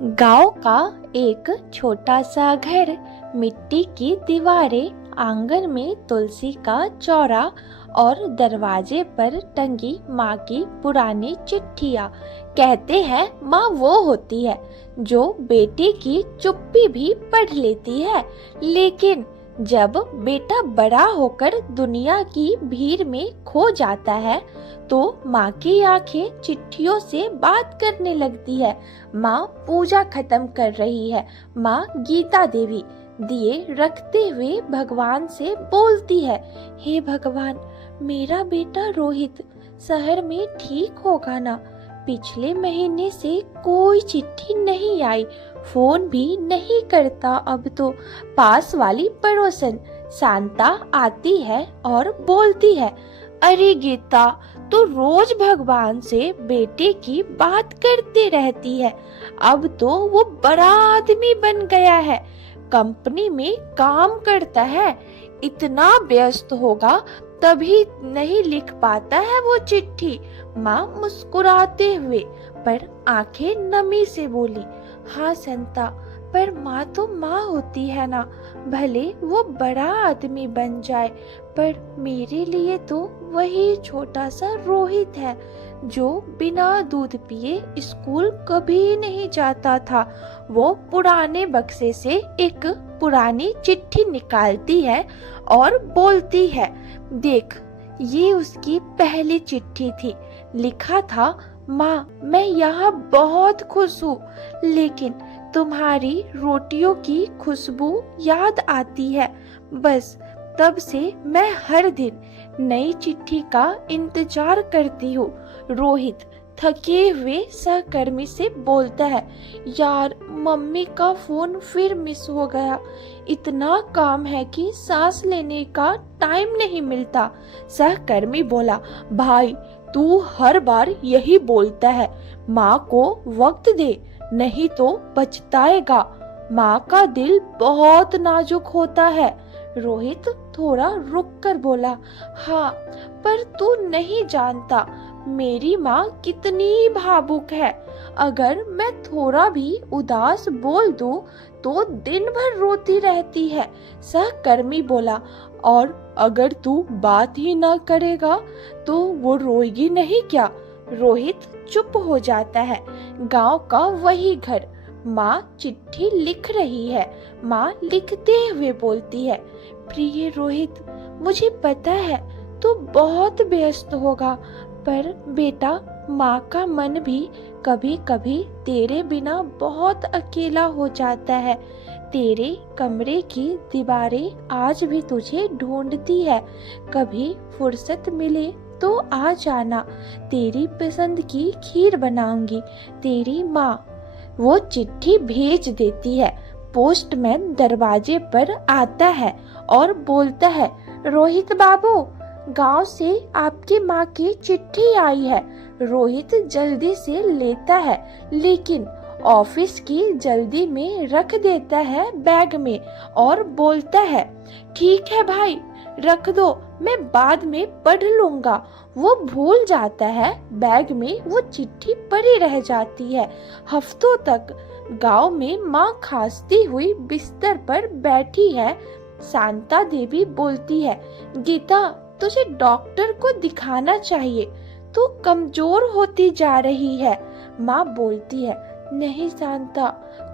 गांव का एक छोटा सा घर, मिट्टी की दीवारें, आंगन में तुलसी का चौरा और दरवाजे पर टंगी माँ की पुरानी चिट्ठियाँ। कहते हैं माँ वो होती है जो बेटे की चुप्पी भी पढ़ लेती है, लेकिन जब बेटा बड़ा होकर दुनिया की भीड़ में खो जाता है तो माँ की आंखें चिट्ठियों से बात करने लगती है। माँ पूजा खत्म कर रही है। माँ गीता देवी दिए रखते हुए भगवान से बोलती है, हे भगवान, मेरा बेटा रोहित शहर में ठीक होगा ना? पिछले महीने से कोई चिट्ठी नहीं आई, फोन भी नहीं करता। अब तो पास वाली पड़ोसन शांता आती है और बोलती है, अरे गीता, तो रोज भगवान से बेटे की बात करती रहती है। अब तो वो बड़ा आदमी बन गया है, कंपनी में काम करता है, इतना व्यस्त होगा तभी नहीं लिख पाता है वो चिट्ठी। माँ मुस्कुराते हुए पर आंखें नमी से बोली, हाँ संता, पर माँ तो माँ होती है ना, भले वो बड़ा आदमी बन जाए, पर मेरे लिए तो वही छोटा सा रोहित है जो बिना दूध पिए स्कूल कभी नहीं जाता था। वो पुराने बक्से से एक पुरानी चिट्ठी निकालती है और बोलती है, देख, ये उसकी पहली चिट्ठी थी। लिखा था, माँ, मैं यहाँ बहुत खुश हूँ, लेकिन तुम्हारी रोटियों की खुशबू याद आती है। बस तब से मैं हर दिन नई चिट्ठी का इंतजार करती हूँ। रोहित थके हुए सहकर्मी से बोलता है, यार, मम्मी का फोन फिर मिस हो गया, इतना काम है कि सांस लेने का टाइम नहीं मिलता। सहकर्मी बोला, भाई, तू हर बार यही बोलता है, माँ को वक्त दे, नहीं तो पछताएगा। माँ का दिल बहुत नाजुक होता है। रोहित थोड़ा रुक कर बोला, हाँ, पर तू नहीं जानता मेरी माँ कितनी भावुक है। अगर मैं थोड़ा भी उदास बोल दूं तो दिन भर रोती रहती है। सहकर्मी बोला, और अगर तू बात ही ना करेगा तो वो रोएगी नहीं क्या? रोहित चुप हो जाता है। गांव का वही घर, माँ चिट्ठी लिख रही है। माँ लिखते हुए बोलती है, प्रिय रोहित, मुझे पता है तू बहुत व्यस्त होगा, पर बेटा, माँ का मन भी कभी कभी तेरे बिना बहुत अकेला हो जाता है। तेरे कमरे की दीवारें आज भी तुझे ढूंढती है। कभी फुर्सत मिले तो आ जाना, तेरी पसंद की खीर बनाऊंगी, तेरी माँ। वो चिट्ठी भेज देती है। पोस्टमैन दरवाजे पर आता है और बोलता है, रोहित बाबू, गांव से आपकी माँ की चिट्ठी आई है। रोहित जल्दी से लेता है, लेकिन ऑफिस की जल्दी में रख देता है बैग में और बोलता है, ठीक है भाई, रख दो, मैं बाद में पढ़ लूंगा। वो भूल जाता है। बैग में वो चिट्ठी पड़ी रह जाती है। हफ्तों तक गांव में माँ खांसती हुई बिस्तर पर बैठी है। शांता देवी बोलती है, गीता, तुझे डॉक्टर को दिखाना चाहिए, तू कमजोर होती जा रही है। माँ बोलती है, नहीं शांता,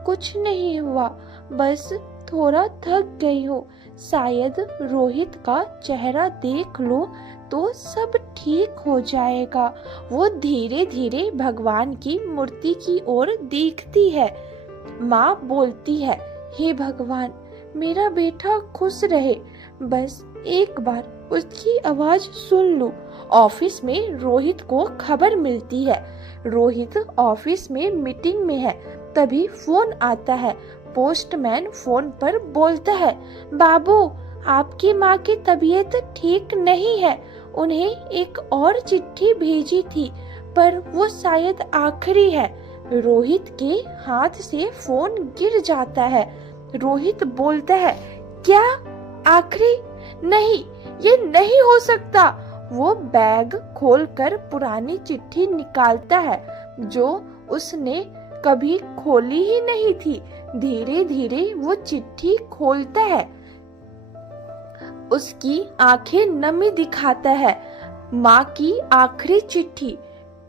कुछ नहीं हुआ, बस थोड़ा थक गई हूँ। शायद रोहित का चेहरा देख लो तो सब ठीक हो जाएगा। वो धीरे धीरे भगवान की मूर्ति की ओर देखती है। माँ बोलती है, हे भगवान, मेरा बेटा खुश रहे, बस एक बार उसकी आवाज सुन लूं। ऑफिस में रोहित को खबर मिलती है। रोहित ऑफिस में मीटिंग में है। तभी फोन आता है। पोस्टमैन फोन पर बोलता है, बाबू, आपकी माँ की तबीयत ठीक नहीं है, उन्हें एक और चिट्ठी भेजी थी, पर वो शायद आखिरी है। रोहित के हाथ से फोन गिर जाता है। रोहित बोलता है, क्या आखिरी? नहीं, ये नहीं हो सकता। वो बैग खोलकर पुरानी चिट्ठी निकालता है जो उसने कभी खोली ही नहीं थी। धीरे धीरे वो चिट्ठी खोलता है। उसकी आंखें नमी दिखाता है। माँ की आखिरी चिट्ठी।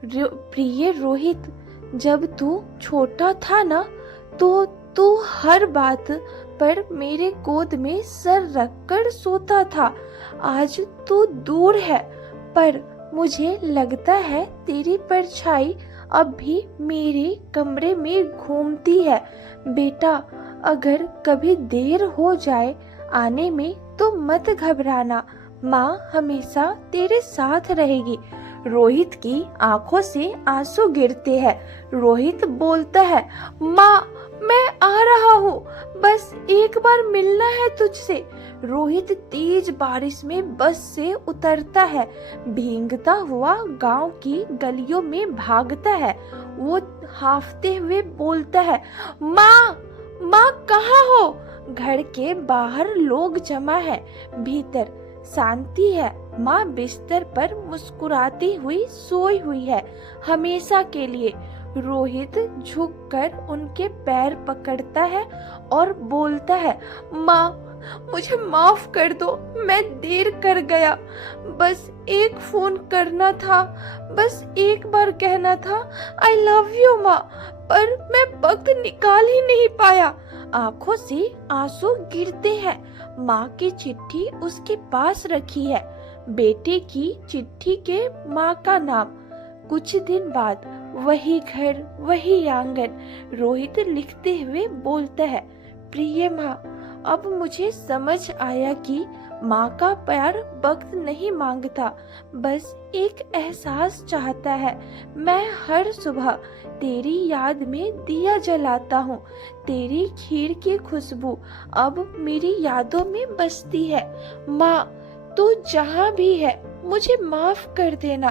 प्रिय रोहित, जब तू छोटा था ना, तो तू हर बात पर मेरे गोद में सर रखकर सोता था। आज तू दूर है, पर मुझे लगता है तेरी परछाई अब भी मेरे कमरे में घूमती है। बेटा, अगर कभी देर हो जाए आने में तो मत घबराना, माँ हमेशा तेरे साथ रहेगी। रोहित की आंखों से आंसू गिरते हैं। रोहित बोलता है, माँ मैं आ रहा हूँ, बस एक बार मिलना है तुझसे। रोहित तेज बारिश में बस से उतरता है, भीगता हुआ गांव की गलियों में भागता है। वो हांफते हुए बोलता है, माँ माँ कहाँ हो? घर के बाहर लोग जमा है, भीतर शांति है। माँ बिस्तर पर मुस्कुराती हुई सोई हुई है, हमेशा के लिए। रोहित झुककर उनके पैर पकड़ता है और बोलता है, माँ मुझे माफ कर दो, मैं देर कर गया। बस एक फोन करना था, बस एक बार कहना था आई लव यू माँ, पर मैं वक्त निकाल ही नहीं पाया। आंखों से आंसू गिरते हैं। माँ की चिट्ठी उसके पास रखी है, बेटे की चिट्ठी के माँ का नाम। कुछ दिन बाद वही घर, वही आंगन। रोहित लिखते हुए बोलता है, प्रिय माँ, अब मुझे समझ आया कि माँ का प्यार वक्त नहीं मांगता, बस एक एहसास चाहता है। मैं हर सुबह तेरी याद में दिया जलाता हूँ। तेरी खीर की खुशबू अब मेरी यादों में बसती है। माँ, तू जहाँ भी है मुझे माफ कर देना।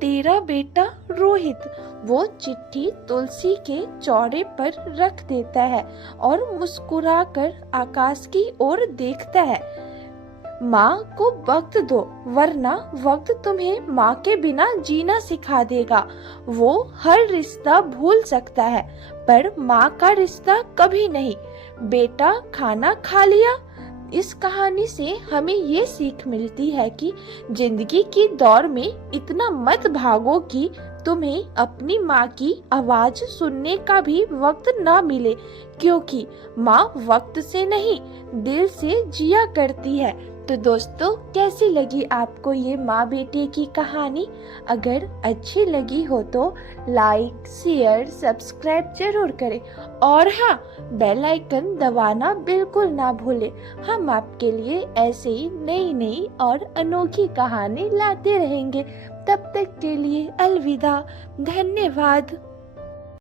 तेरा बेटा रोहित। वो चिट्ठी तुलसी के चौरे पर रख देता है और मुस्कुराकर आकाश की ओर देखता है। माँ को वक्त दो, वरना वक्त तुम्हें माँ के बिना जीना सिखा देगा। वो हर रिश्ता भूल सकता है, पर माँ का रिश्ता कभी नहीं। बेटा खाना खा लिया? इस कहानी से हमें ये सीख मिलती है कि जिंदगी की दौड़ में इतना मत भागो कि तुम्हें अपनी माँ की आवाज सुनने का भी वक्त ना मिले, क्योंकि माँ वक्त से नहीं, दिल से जिया करती है। तो दोस्तों, कैसी लगी आपको ये माँ बेटे की कहानी? अगर अच्छी लगी हो तो लाइक, शेयर, सब्सक्राइब जरूर करें और हाँ, बेल आइकन दबाना बिल्कुल ना भूलें। हम आपके लिए ऐसे ही नई नई और अनोखी कहानी लाते रहेंगे। तब तक के लिए अलविदा, धन्यवाद।